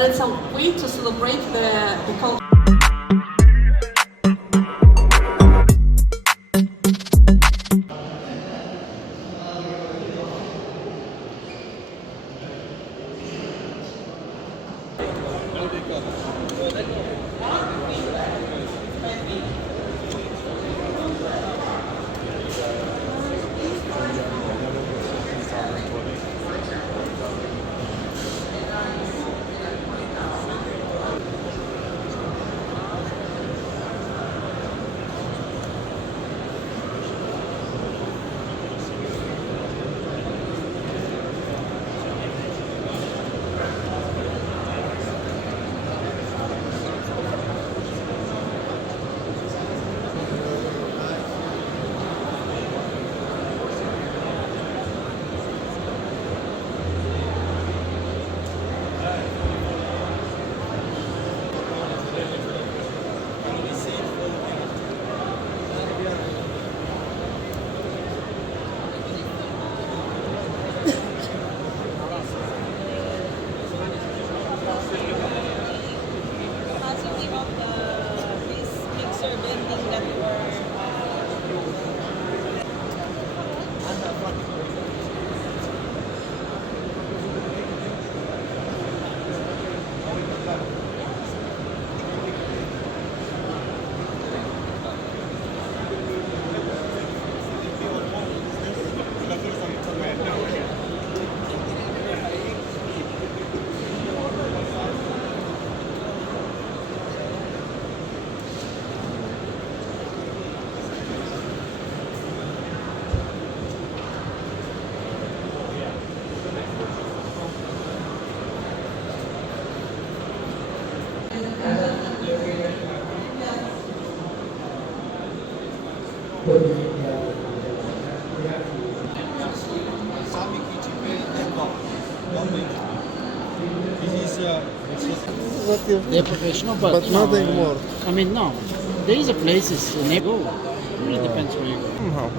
but it's a way to celebrate the culture. They're professional, but nothing more. I mean, no. There is a places in every go. It really depends where you go.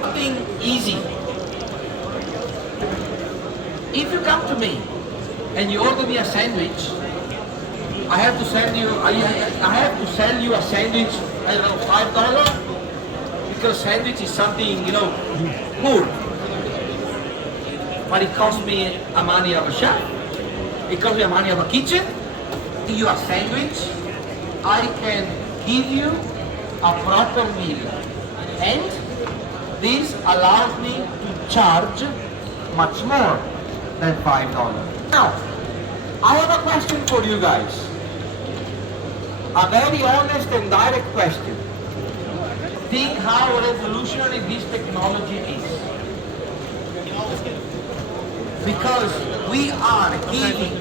Something easy. If you come to me and you order me a sandwich, I have to sell you a sandwich, I don't know, $5, because sandwich is something, good. But it costs me a money of a chef. It costs me a money of a kitchen. Give you a sandwich, I can give you a proper meal. And this allows me to charge much more than $5. Now, I have a question for you guys. A very honest and direct question. Think how revolutionary this technology is. because we are giving.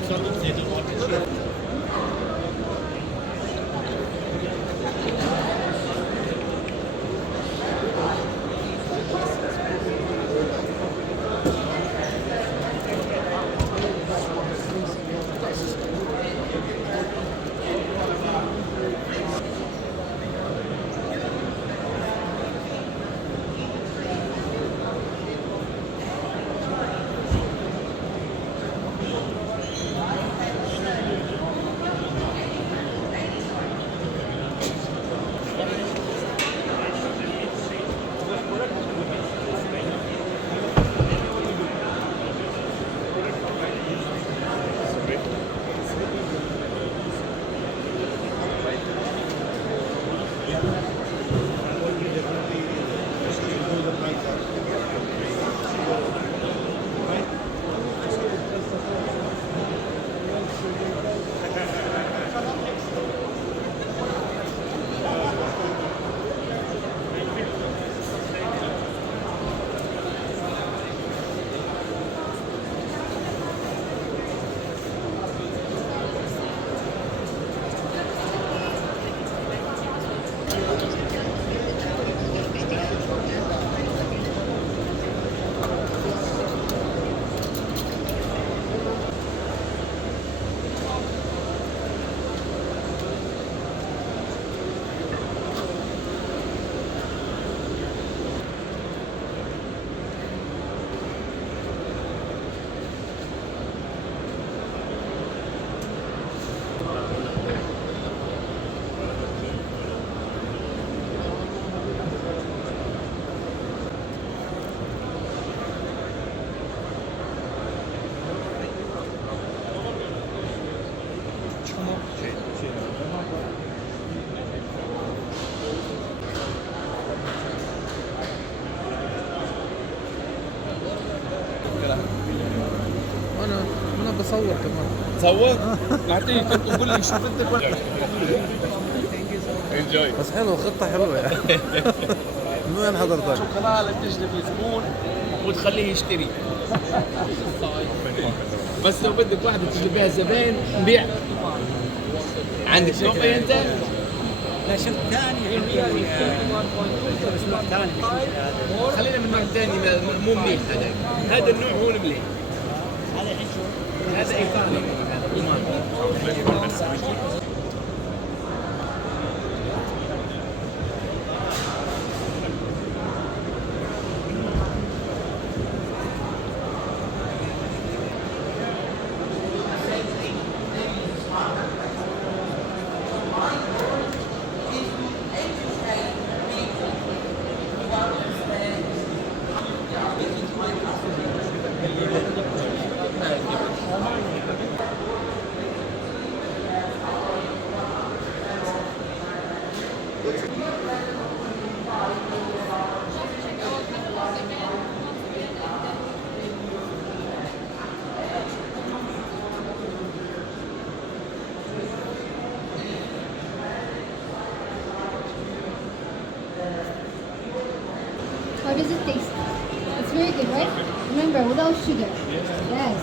انا بصور كمان. تصور؟ نعطيك تقول لي شوف انت انجوي. بس حلوه، خطه حلوه يعني. من وين حضرتك؟ شوكولاته تجلب الزبون وتخليه يشتري. بس لو بدك واحده تجلب بها زبائن نبيع. عندك نوع انت؟ لا شوف ثاني خلينا من النوع الثاني مو مليح هذا النوع هو المليح. هذا ايطالي How does it taste? It's very good, right? Remember, without sugar. Yes.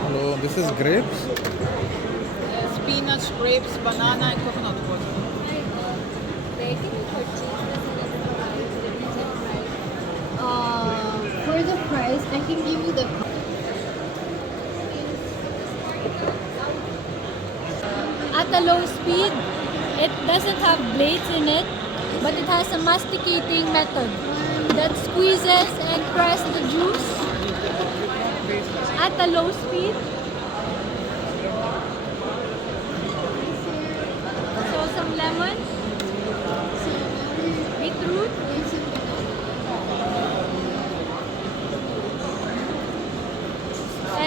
Hello, this is grapes. Spinach, grapes, banana, and coconut water. For the price, I can give you the. At a low speed, it doesn't have blades in it, but it has a masticating method that squeezes and presses the juice at a low speed. So some lemon, beetroot,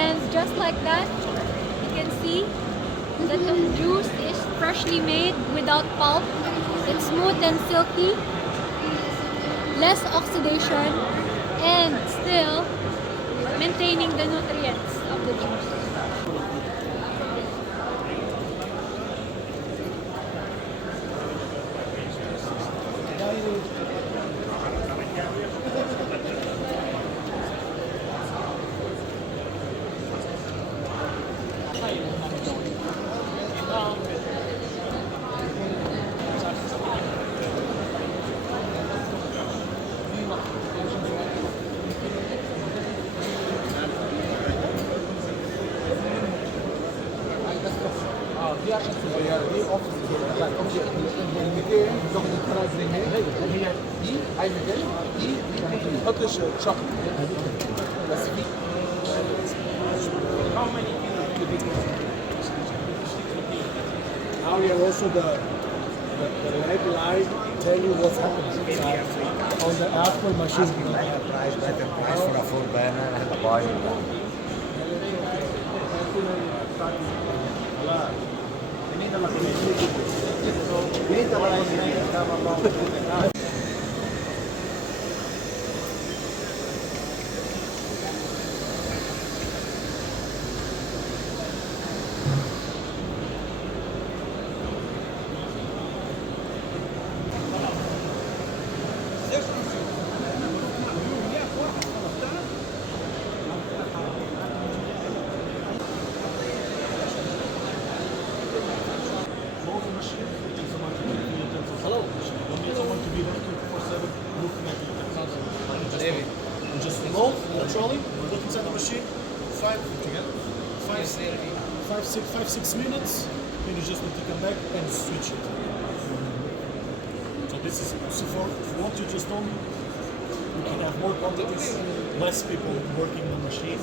and just like that, you can see that the juice is freshly made without pulp. It's smooth and silky, less oxidation, and still maintaining the nutrients of the juice. دي عشان صغيره دي اوفيس يعني اوفيس 200 تاخد الثلاث جنيه هي دي هاي 200 دي ما تحطش شقه بس في Now you also the red light tell you what's happening on the actual machine. better price for a full banner and a buy. Just remote, controlling, look inside the machine, 5-6 minutes, then you just need to come back and switch it. So this is, so for what you just told me, you can have more quantities, less people working the machine.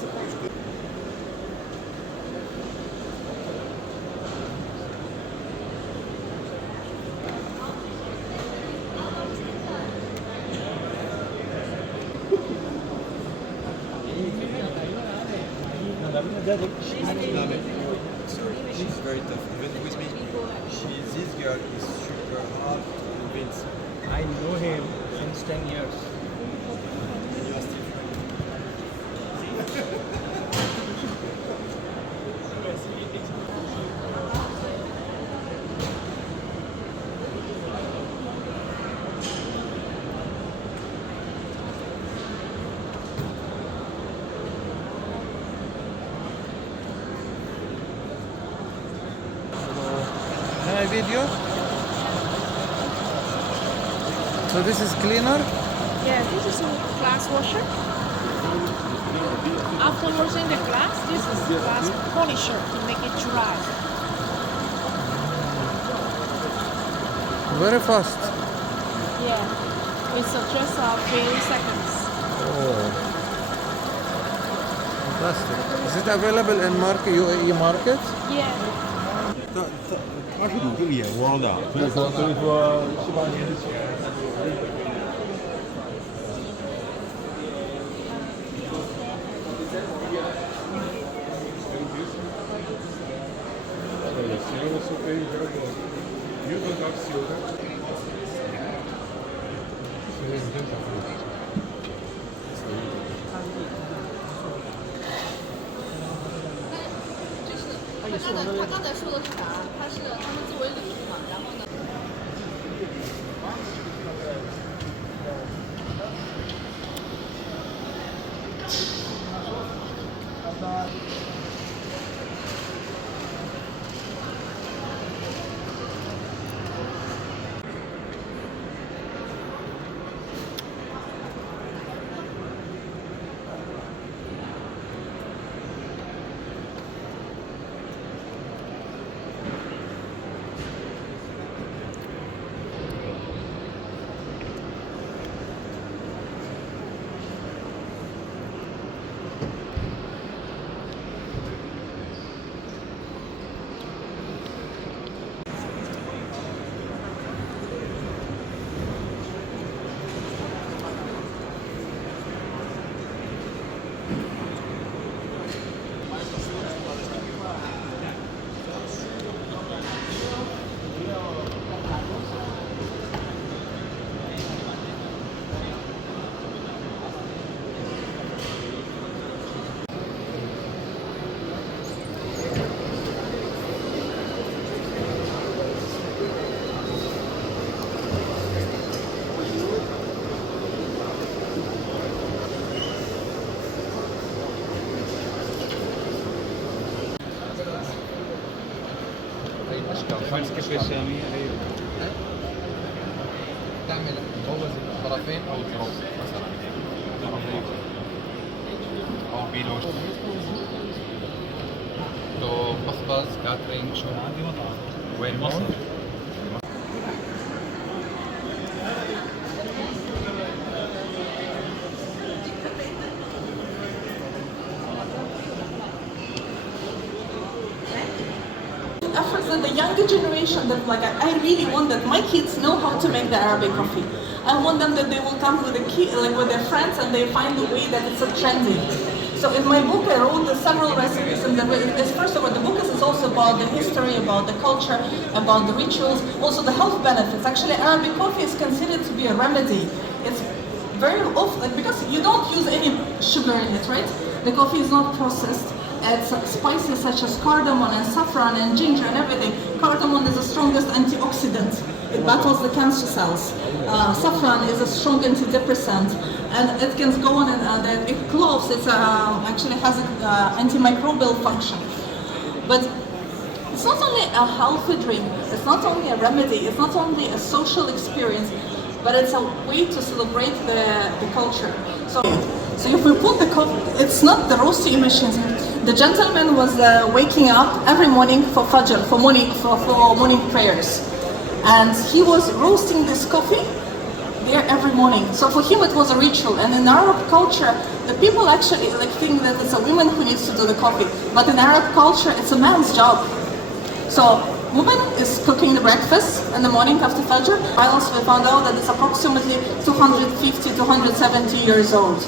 She's very tough. Even with me, this girl is super hard to convince. I know him since 10 years. And you are still My video. So this is cleaner. Yeah, this is a glass washer. After washing the glass, this is the glass polisher to make it dry. Very fast. Yeah, it's just a few seconds. Oh, fantastic. Is it available in UAE market? Yeah. 25个眼光的，所以说7、8年之前。他刚才说的是啥？他们作为领域嘛，然后呢？تعمل بوز الطرفين او دروب مثلا او بيلوش تو بخبر sauce, catering, show. Way more. Efforts that the younger generation, that like I really want that my kids know how to make the Arabic coffee. I want them that they will come with with their friends and they find the way that it's a trendy. So in my book I wrote several recipes, and first of all the book is also about the history, about the culture, about the rituals, also the health benefits. Actually Arabic coffee is considered to be a remedy. It's very often, because you don't use any sugar in it, right? The coffee is not processed. It's spices such as cardamom and saffron and ginger and everything. Cardamom is the strongest antioxidant. It battles the cancer cells. Saffron is a strong antidepressant, and it can go on. And cloves, it actually has an antimicrobial function. But it's not only a healthy drink. It's not only a remedy. It's not only a social experience, but it's a way to celebrate the culture. So if we put the coffee, it's not the roasting machines. The gentleman was waking up every morning for Fajr, for morning prayers. And he was roasting this coffee there every morning. So for him it was a ritual. And in Arab culture, the people actually think that it's a woman who needs to do the coffee. But in Arab culture, it's a man's job. So woman is cooking the breakfast in the morning after Fajr. Whilst we found out that it's approximately 250 to 170 years old.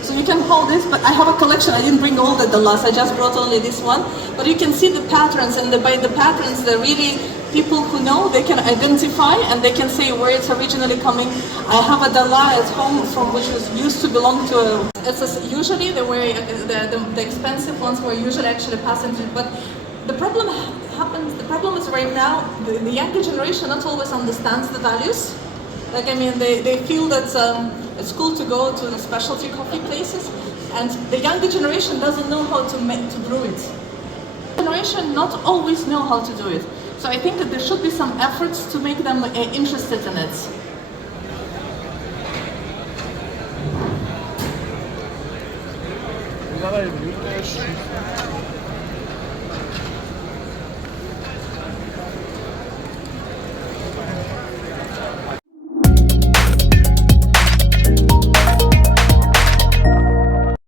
So you can hold this, but I have a collection. I didn't bring all the dallas, I just brought only this one. But you can see the patterns, and by the patterns, they're really people who know, they can identify, and they can say where it's originally coming. I have a dalla at home from which was used to belong to usually they were the expensive ones were usually actually passed into, but the problem is right now, the younger generation not always understands the values. Like, I mean, they feel that it's cool to go to the specialty coffee places, and the younger generation doesn't know how to brew it. The generation not always know how to do it. So I think that there should be some efforts to make them interested in it. We got a